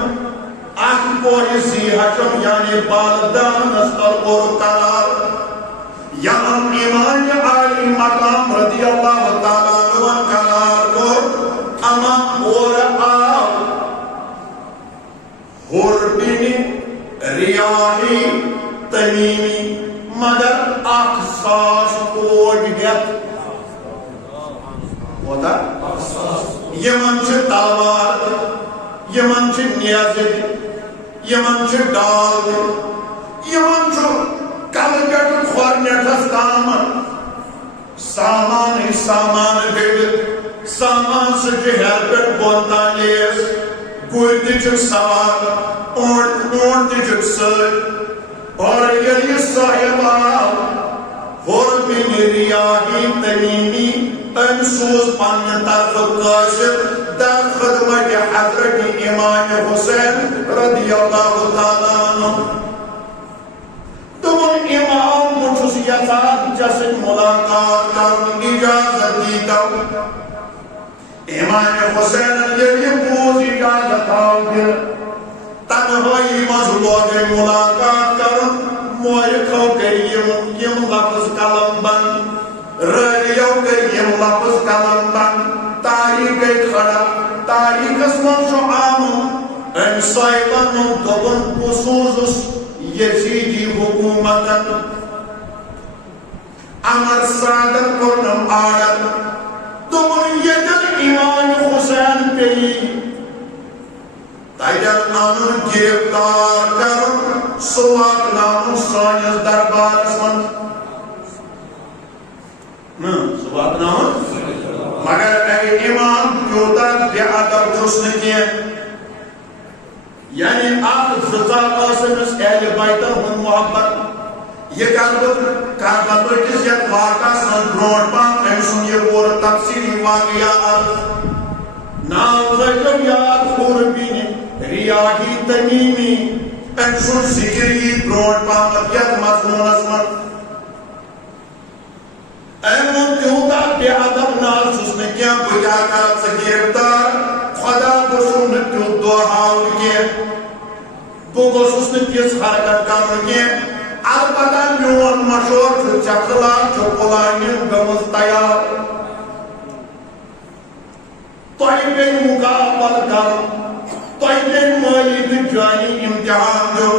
آن کوئی زی حشم یعنی بالدان نسل اور قرار یہاں ایمان عالی مقام رضی اللہ تعالیٰ عنہ قرار کو اما اور آب حربینی ریاحی تمیمی مگر اخصاص کوجیت ہوتا یمن چھ تلوار یمن چھ نیازد یمن چھ ڈال یمن چھ کلگٹ خورنیٹس تام سامان بیٹھ سامان سچ ہیلپٹ بونتا لیس گوئی تجھک سوار اونٹ تجھک سر اور یہ صاحب حربین ریاحی تمیمی انسوز پانی طرف قاسد در خدمت حضرت امام حسین رضی اللہ تعالیٰ عنہ تمہیں امام مجھوز یزاد جیسے ملاقات کرنے اجازت دیتا امام حسین یہ پوز اجازت آگے تنہائی مظلوم ملاقات کرن مویقوں کے یم لفظ کلم بند ریو کے یم لفظ کلم بند تاریخ کھڑا تاریخ اسمان شو عام انسائبان دبن خصوص یزیدی حکومت امر سادت کرنم آڑت تمہیں یدن امام حسین پہی تیجن انو گرفتار کر سوات نامو سانیس دربار اسمن سوات نامو مگر اے امام کیوتا بیعدر جسن کیا یعنی آپ ززا آسمس اہل بیتر ہن محبت یہ کربت کس یک واقع سن برونڈ پان امسن یہ اور تفصیلی واقعہ عرض نام زجب یاد حربین ریاحی تمیمی امسن ذکری برونڈ پان یک مضمون اسمن ایمون کیوتا بے عدب نال سسنے کیا بجا کرت سے گرفتار خدا بسن کیوں دو حاول کے بگو سسنے کس حرکت کرنے کے البتہ میون مشور چھو چکلا چھو پلانین گمز تیار توئی بے مقابل کر توئی بے مالید جانی امتحان جو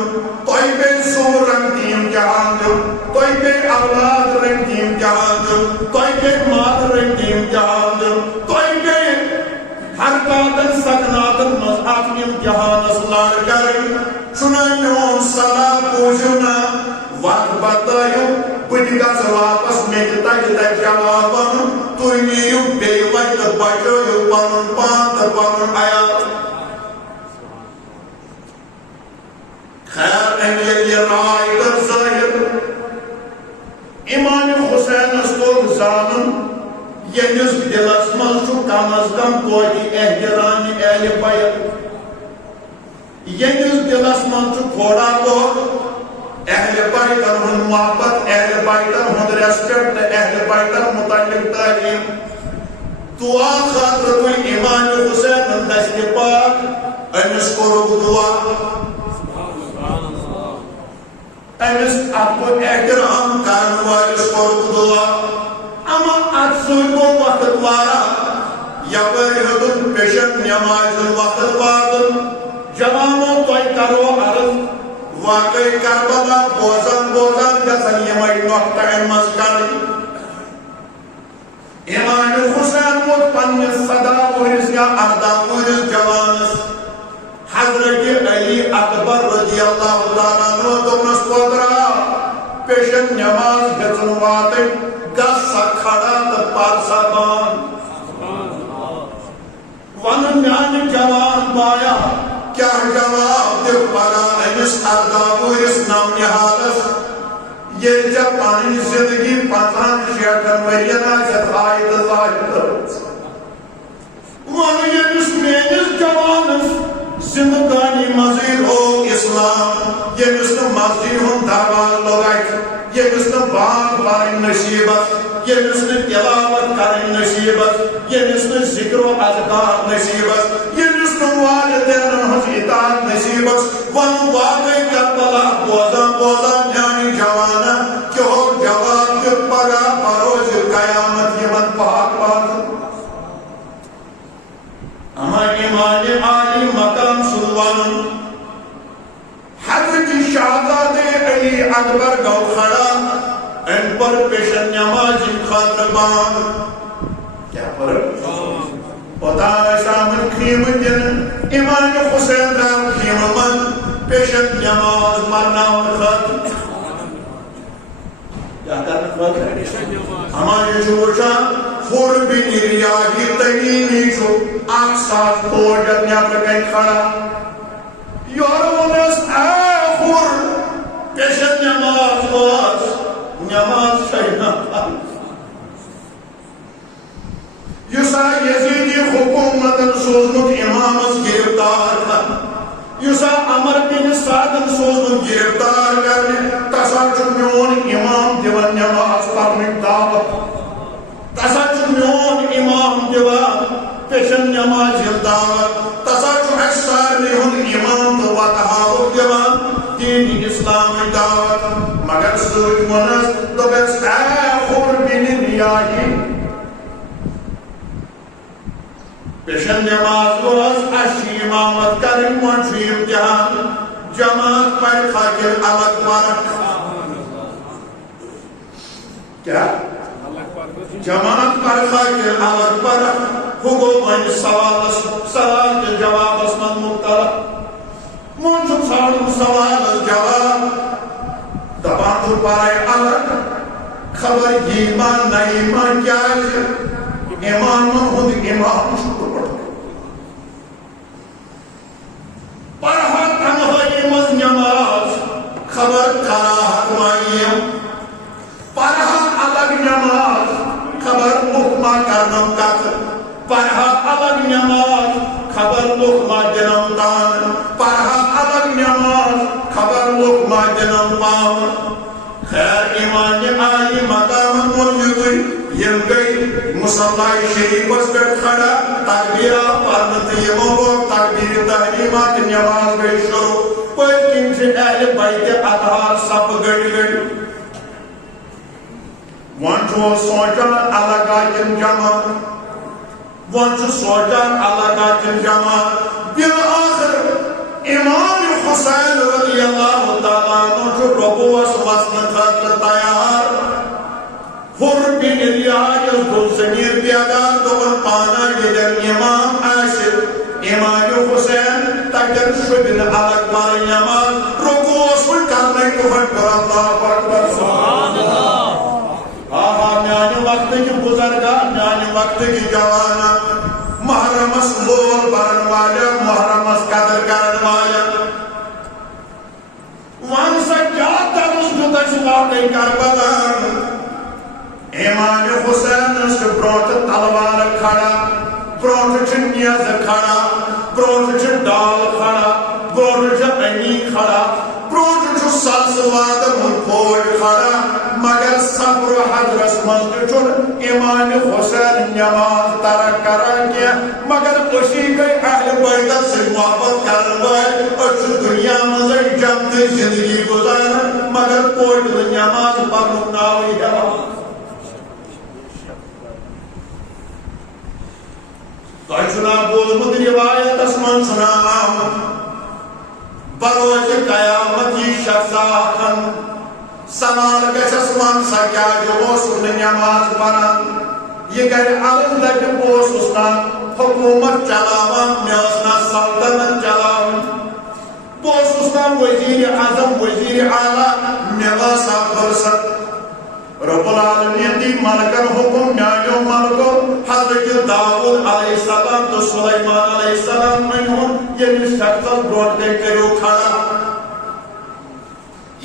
توئی بے سور رنگ دی امتحان جو توئی بے اولاد رنگ دی امتحان جو توئی بے ماد رنگ دی امتحان جو توئی بے حرکاتن سکناتن مذہب امتحان اسلار کریں چنانیون صلاح پوچھنا وقت بتائیو بڑی گاز واپس میٹتا جتا جوابن تو نیو بے وقت بچو یو پانن پانت پانن آیات خیر امیلی رائی در ظاہر امام حسین استوک زانن ینس دلس منسو کم از کم کوئی احترام اہل بیت من تھوڑا بہت اہل بیتن ہن محبت اہل بیتن ہن ریسپیکٹ اہل بیتن متعلق تعلیم دعا خاطر کوئی امام حسین دست پاک امس کورک دعا امس آپ احترام کرن والس کورک دعا اما اتسوی گو وقت وارا یپر ہدن پیشن نماز وقت واتن جوانو توئی کرو عرض واقعی کربلا بوزن بوزن گژھن یمے نقطۂ مز کرٕنۍ امام حسین ووت پننس 17 وہرس یا 18 وہرس جوانس حضرت علی اکبر رضی اللہ تعالیٰ عنہ دوپنس پوترا پیشن نماز گژھن واتٕنۍ گژھ سا کھڑا تہٕ پر سا بانگ ون میانہِ جوان بایا کیا جواب دے پگا امس 18 وہرس نونہالس یہ جب پانی زندگی 50-60 ورین آسیت آئی تظاہر ون یمس میانس جوانس زندگانی مزید ہو اسلام یمس نہ مسجد ہن دروازہ لگائت یمس نہ بانگ پڑھن نصیبت یمس نہ تلاوت کرن نصیبت یمس نہ ذکر و اذکار نصیبت یمس نہ والدین ہنز اطاعت نصیبت ون واقعی کربلا بوزان بوزان میانی جوانا کہ ہو جواب کے پگا بروز قیامت یمن پاک پاک اما ایمان عالی مقام سلوان حضرت شہزاد علی اکبر گو کھڑا ان پر پیشن نماز خاطر بان کیا پر پتا شامل خیم دن امام حسین رام خیم من پیشن نماز مرنا خاطر کیا کرنا خاطر ہمارے جوشا خور بن ریاضی تنیمی چھو اکساس پوجت نیابر کئی کھڑا یارونس اے خور پیشن نماز باز نماز شہنا یسا یزیدی حکومت سوزنک امامس گرفتار تھا یسا عمر بن سعد سوزنک گرفتار کرنے تسا چمیون امام دیون نماز پڑھنے دعوت تسا چمیون امام دیون پیشن نماز دعوت تسا چمیون سارے ہن امام تو وطہاو دیون دین اسلام دعوت مگر سوچ منس تو بس اے خور بن ریاہی پیشن نماز روز اشی امامت کرن منشی امتحان جماعت پر خاکر الگ پارک کیا؟ جماعت پر خاکر الگ پارک حکومت سوال کے جواب اسمن مبتلا منشو سالم سوال جواب دبان تو پارے الگ خبر ایمان نہ ایمان کیا ہے ایمان خود امام شکر پڑھتے پڑھا تنہائی مز نماز خبر کراہت مائیم پڑھا الگ نماز خبر مکمہ کرنم کتر پڑھا الگ نماز خبر مکمہ جنم دان پڑھا الگ نماز خبر مکمہ جنم پاون خیر ایمان آئی مقام موجودی یم گئی مصلی شریفس پر کھڑا تکبیرہ پڑھنت یمو تکبیر تحریمات نماز گئی شروع پہت کن سے اہل بیت اطہار سب گڑی گڑی وانچو سوچان الگ آجن جمع وانچو سوچان الگ آجن جمع بالآخر امام حسین رضی اللہ تعالیٰ عنہ جو ربوس وزن خاطر تیار خور بن ریاض دو زمیر بیادار دون پانا یدن امام عاشر امام حسین تکر شبن الگ بار نماز ربوس پر کرنے کو ہن پر اللہ اکبر سبحان اللہ آہا میانی وقت کی بزرگا میانی وقت کی جوانا محرمس لول برن والا محرمس قدر کرن والا وان سا کیا درس دتش واقعی کربلا امام حسین اس برونٹ تلوار کھڑا برونٹ چھ نیاز کھڑا برونٹ چھ ڈال کھڑا برونٹ چھ انی کھڑا برونٹ چھُ ساسہٕ وادن ہُنٛد فوج کھڑا مگر صبر حضرس منٛز تہِ چھُنہٕ امام حسین نماز ترک کران کینٛہہ مگر أسی گٔے اہلِ بیتس سۭتۍ محبت کرن وٲلۍ أسۍ چھِ دُنیا منٛزے جنتی زندگی گُزاران مگر توتہِ نہٕ نماز پرنُک ناوٕے ہٮ۪وان تۄہہِ چھُ نا بوٗزمُت رِوایتس منٛز چھُ نا آمُت بروزِ قیامت یی شخص اکھ سوال گژھٮ۪س وَن سا کیٛازِ اوسُکھ نہٕ نٮ۪ماز پران یہِ کرِ عرض دپہِ بہٕ اوسُس نا حکوٗمت چلاوان مےٚ ٲس نا سلطنت چلاوٕنۍ بہٕ اوسُس نا وزیٖرِ اعظم وزیٖرِ اعلیٰ مےٚ ٲس نا فٕرصت رب العالمین دی ملکن حکم میانیو ملکو حضرت داؤد علیہ السلام تو سلیمان علیہ السلام میں یمس شخصس برونٹ گئی کرو کھڑا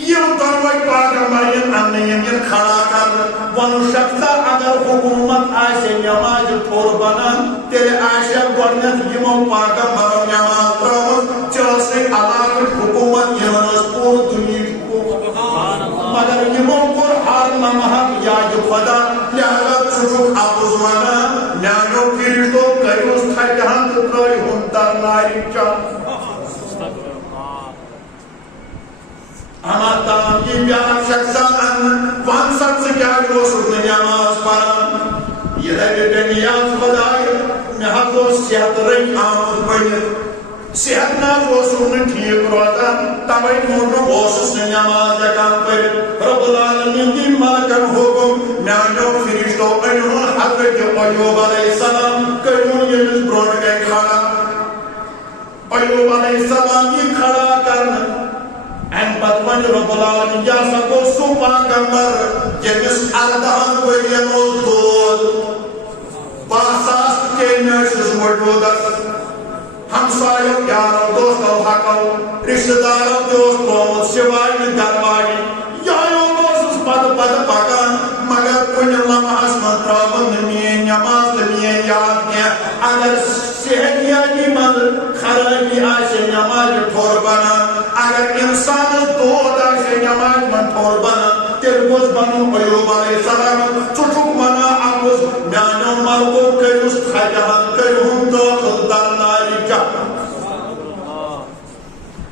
یم دونوے پیغمبرین ان کھڑا کر ون شخصا اگر حکومت آسے نماز پھور بنان تیلے آسے گۄڈنیتھ یمو پیغمبرو نماز ترٲومٕژ چٲسٕے علاقٕچ حکومت یمن ٲس پوٗرٕ دُنیہٕچ مگر یمو کوٚر ہر لمحہ یاد خدا لہذا چھُکھ اپُز ونان میانیو فرشتو کٔرۍہُس تھپہِ ہن تہٕ ترٛٲیہُن درنارِ چل اما تام یہ بیاکھ شخصا ون سا ژٕ کیٛازِ اوسُکھ نہٕ نٮ۪ماز پران یہِ دپہِ مےٚ نیاز خۄداے مےٚ حظ اوس صحت رٔنۍ آمُت بٔنِتھ صحت نہ حظ اوسُم نہٕ ٹھیٖک روزان تَوَے موٗجوٗب اوسُس نہٕ نٮ۪ماز ہٮ۪کان پٔرِتھ رۄب العالمیٖن دی ملکن حُکم میانیو فرشتو أنۍہُن حضرت ایوب علیہ السلام کٔرۍہُن ییٚمِس برونٛٹھ گٔے کھڑا ایوب علیہ السلام یی کھڑا کرنہٕ امہِ پتہٕ وَنہِ رۄب العالمیٖن یہِ ہسا گوٚو سُہ پیغمبر ییٚمِس 14 ؤرین اوس دود 50,000 کیٚمۍ ٲسِس وجوٗدس ہمسایو یارو دوستو حقو رشتہ دارو تہِ اوس ترومُت سِوایہِ گرواجہِ یہوے اوسُس پتہٕ پکان مگر کُنہِ لمحس منٛز ترٲوٕن نہٕ میٲنۍ نٮ۪ماز تہٕ میٲنۍ یاد کینٛہہ اگر صحتیٲتی منٛز خرٲبی آسہِ نٮ۪مازِ ٹھوٚر بنان اگر انسانس دود آسہِ نٮ۪مازِ منٛز ٹھوٚر بنان تیٚلہِ گوٚژھ بنُن ایوب علیہ السلام ژٕ چھُکھ ونان اپُز میانیو ملکو کٔرِہُس تھپہِ ہن کٔرِہُن دٲخل درنارِ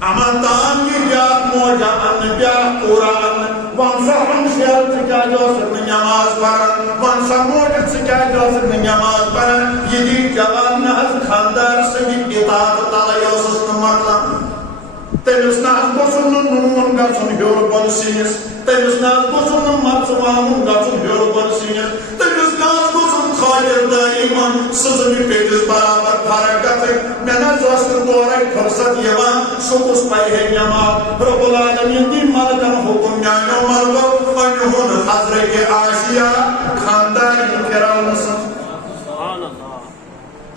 اما تام یہ بیاکھ موجہ ان بیاکھ پورا ان ون سا ہمشیر ژٕ کیٛازِ اوسُکھ نہٕ نٮ۪ماز پران ون سا موجہ ژٕ کیٛازِ اوسُکھ نہٕ نٮ۪ماز پران یہِ دی جواب نہ حظ خانٛدار سٕنٛدِ اطاعت تلے اوسُس نہٕ مۄکلان تٔمِس نہ حظ گوٚژھُم نہٕ نوٗن گژھُن ہیوٚر بۄن سِنِس تٔمِس نہ حظ گوٚژھُم نہٕ مرژٕوانٛگُن گژھُن ہیوٚر بۄن سِنِس تٔمِس نہ حظ گوٚژھُم خٲطِردٲری منٛز سٕژنہِ پیٚٹِس برابر فرق گژھٕنۍ مےٚ نہ حظ ٲس نہٕ تورے فٕرصت یِوان سُہ کُس پرِ ہے نٮ۪ماز رۄب العالمیٖن دی ملکن حُکم میانیو ملکو أنۍہُن حضرت آسیہ خانٛدارِنۍ فِرعون سٕنٛز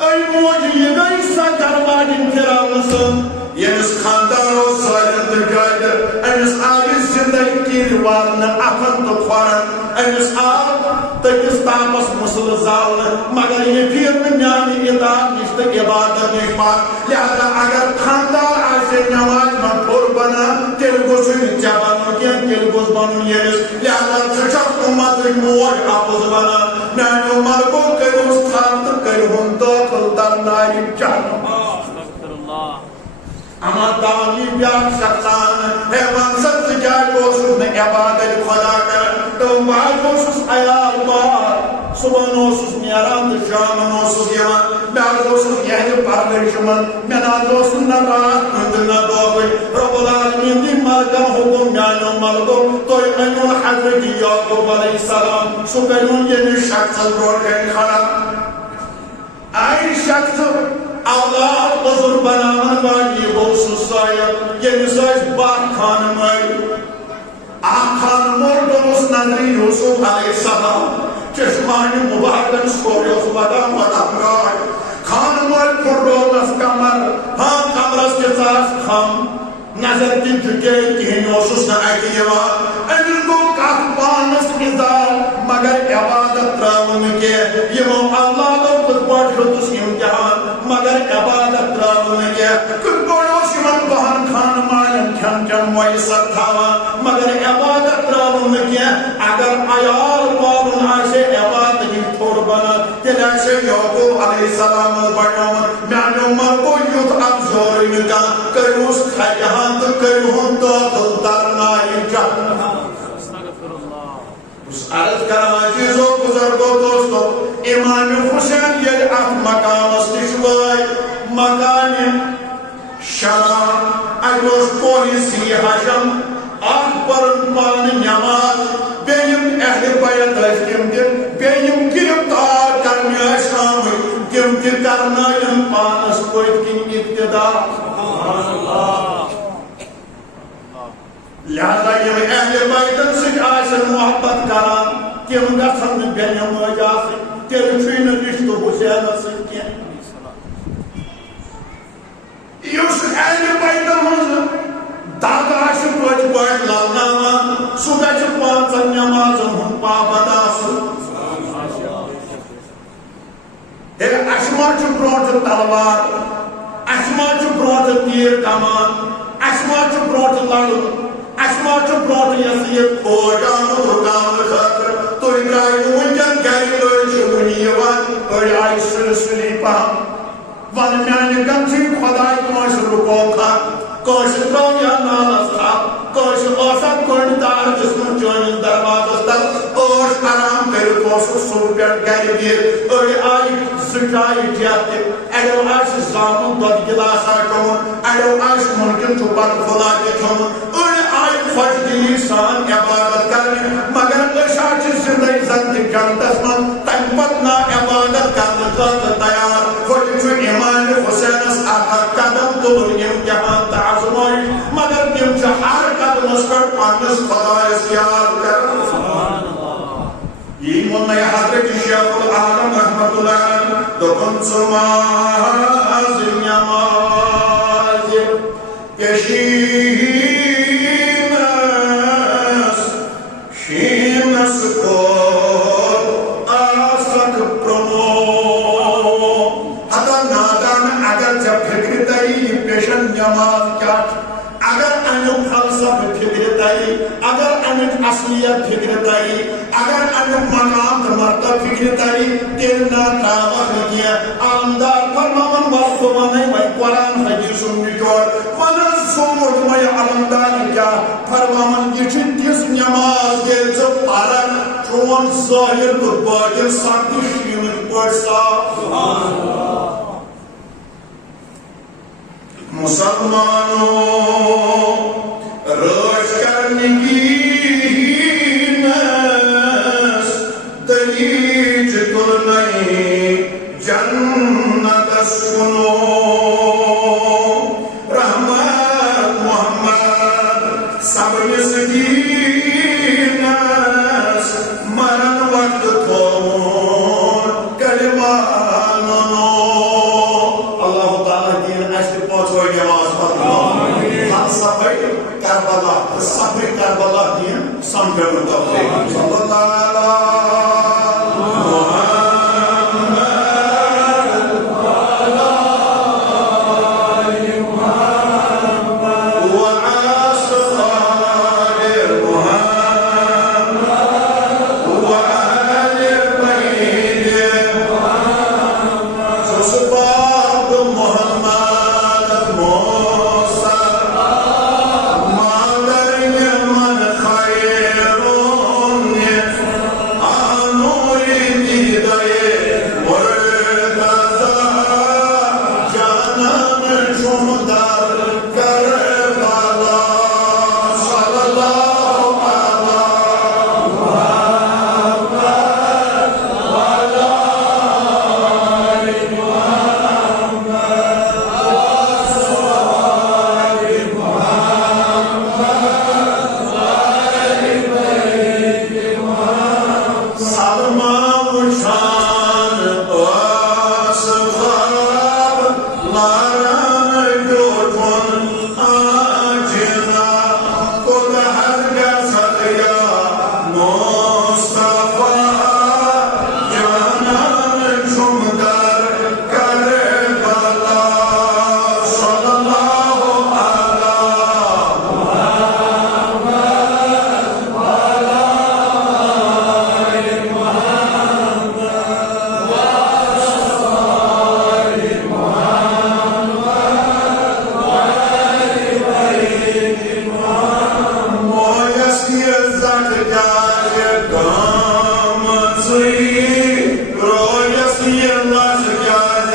أے موجہِ یہِ گٔے سۄ گرواجِنۍ فِرعون سٕنٛز ییٚمِس خانٛدار اوس ظٲلِم تہٕ جٲبِر أمِس آیہِ زِندَے کِرۍ والنہٕ اَتھن تہٕ کھۄرن أمِس آو تٔکِس تاپس مُسلہٕ زالنہٕ مگر یہِ پھیٖر نہٕ میانہِ اطاعت نِش تہٕ عبادت نِش پتھ لہذا اگر خانٛدار آسہِ نٮ۪مازِ منٛز ٹھوٚر بنان تیٚلہِ گوٚژھُے نہٕ ژےٚ بنُن کینٛہہ تیٚلہِ گوٚژھ بنُن ییٚمِس لہذا ژٕ چھکھ اُمتٕچ موج اپُز ونان میانیو ملکو کٔرِہُس تھل تہٕ کٔرِہُن دٲخل درنارِ چل اما تام یہ بیاکھ شخصان ہے ون سا ژٕ کیٛازِ اوسُکھ نہٕ عبادت خدا کران دوٚپُن بہٕ حظ اوسُس عیال بار صُبحن اوسُس نیران تہٕ شامن اوسُس یِوان مےٚ حظ اوسُس یِہنٛدِ پرورِشہِ منٛز مےٚ نہ حظ اوس نہٕ راتھ کُنہِ تہٕ نہ دۄہ کُنہِ رۄب العالمیٖن دی ملکن حُکم میانیو ملکو تُہۍ أنۍہُن حضرت یعقوٗب علیہ السلام سُہ کٔرۍہُن ییٚمِس شخصس برونٛٹھ گٔے کھڑا آیہِ شخص اولاد عذر بناون واجی گوٚو سُہ سایب ییٚمِس ٲسۍ 12 خانہٕ مٲلۍ اکھ خانہٕ مول گوٚوُس نظرِ یوٗسُف علیہ السلام چشمانہِ مُبارکن سورُے اوس ودان گاڈ خانہٕ مٲلۍ پھُٹرونس کمر ہاں کمرس تہِ ژاس کھم نظر تہِ جُکے کِہیٖنۍ اوسُس نہٕ اَتھِ یِوان أمِس گوٚو کتھ پانس اِزار مگر عبادت ترٲوٕن نہٕ کینٛہہ یِمو اولادو کِتھ پٲٹھۍ ہیوٚتُس امتحان مگر عبادت ترٲوٕن نہٕ کینٛہہ کِتھ پٲٹھۍ اوس یِمن 12 خانہٕ مالٮ۪ن کھٮ۪ن میسر تھاوان مگر عبادت تراون نکیا اگر عیال پالن آشے عبادت ہی تھوڑ بنا تیل آشے یعقوب علیہ السلام بڑھاون میانو مرکو یوت اب زوری نکا کروس خیہان تو کروہن داخل درنائی جہنم اس عرض کرنا چیزوں بزرگو دوستو امام حسین یہ ات مقام استشوائی مکان شرع اجوز کوئی سی حشم آخ پرن پان نماز بیم اہل بیت اشتم دن بیم گرفتار کرنے اشام تم تہ کرنائن پانس پوت کن ابتدا لہذا یم اہل بیتن سۭتۍ آسن محبت کران تم گژھن نہٕ بیٚنہِ مٲج آسٕنۍ تیٚلہِ چھُے نہٕ رِشتہٕ حُسینس سۭتۍ کینٛہہ یُس اہل بیتن ہٕنٛز دگ آسہِ پٔتۍ پٲٹھۍ للناوان سُہ گژھِ پانٛژن نٮ۪مازن ہُنٛد پابنٛد آسُن ہے اَسہِ ما چھُ برونٛٹھٕ تلوار اَسہِ ما چھُ برونٛٹھٕ تیٖر کمان اَسہِ ما چھُ برونٛٹھٕ لڑُن اَسہِ ما چھُ برونٛٹھٕ یہِ فوج آمُت رُکاونہٕ خٲطرٕ تُہۍ درٛایِو وٕنکٮ۪ن گرِ أڑۍ چھِ وٕنہِ یِوان أڑۍ آیہِ سُلہِ سُلی پہم وَن میانہِ کَنچی خۄداے کٲنٛسہِ رُکوکھا کٲنٛسہِ ترٛٲو یتھ نالس تھپھ کٲنٛسہِ اوسا کٔنڈۍ تار دِژمٕژ چٲنِس دروازس تل ٲٹھ آرام کٔرِتھ اوسُکھ صُبح پٮ۪ٹھ گرِ بِہِتھ أڑۍ آیہِ زٕ چایہِ ٹھیکہٕ تہِ اَڑیو آسہِ زامُت دۄدٕ گِلاسا چومُت اَڑیو آسہِ مُمکِن چھُ بتہٕ پھوٚلا تہِ کھیوٚمُت أڑۍ آیہِ خۄش دِلی سان عبادت کرنہِ مگر أسۍ حظ چھِ زندگی زن تہِ جنتس منٛز تمہِ پتہٕ نا عبادت کرنہٕ خٲطرٕ تیار ہوٚتہِ چھُ امام حُسینس اکھ قدم تُلُن امتحان تہٕ آزمٲیش مگر تِم چھِ ہر قدمس پٮ۪ٹھ پننِس خۄدایس یاد کران یی ووٚن مےٚ حضرت شیخ العالم رحمتہ اللہ علیہ دوٚپُن ژٕ مازِ نٮ۪مازِ شیٖنس کھوٚت آسکھ پرٛمو ہتا نادان اگر ژےٚ فِکرِ تری یہِ پیشن نٮ۪ماز کیٛاہ چھُ اگر امیُک فلسفہٕ فِکرِ تری اگر امِچ اصلیت فِکرِ تری اگر امیُک مقام تہٕ مرتبہٕ فِکرِ تری تیٚلہِ نا ترٛاوکھ نہٕ کینٛہہ عالمدار فرماوان وَلہٕ ژٕ وَنَے وۄنۍ قرآن حدیٖثُک نچوڑ وَن حظ سوٗنٛچ وۄنۍ عالمدار کیٛاہ فرماوان یہِ چھِ تِژھ نٮ۪ماز ییٚلہِ ژٕ پرکھ چون ظٲہِر تہٕ باطِن سپدِ شیٖنٕکۍ پٲٹھۍ صاف مسلمانوں رٲچھ کرنٕکی دلیٖچ تُلنَے جنتس کُنو رحمت محمد سبنِس دیٖنس مرن وقت تھوٚوُن کلمہ ننو اللہ تعالیٰ دین اَسہِ تہِ پہنچٲے نٮ۪ماز پرناونہٕ فلسفے کربلا تہٕ صبرِ کربلا دین سمجھنُک توفیق صلی اللہ خیر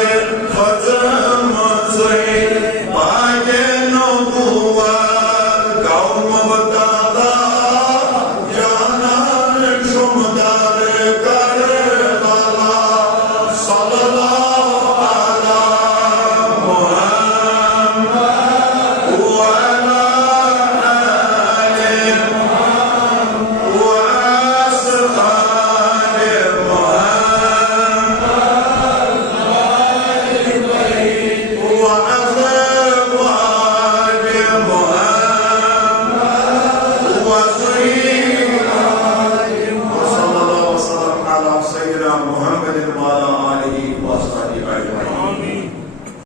دے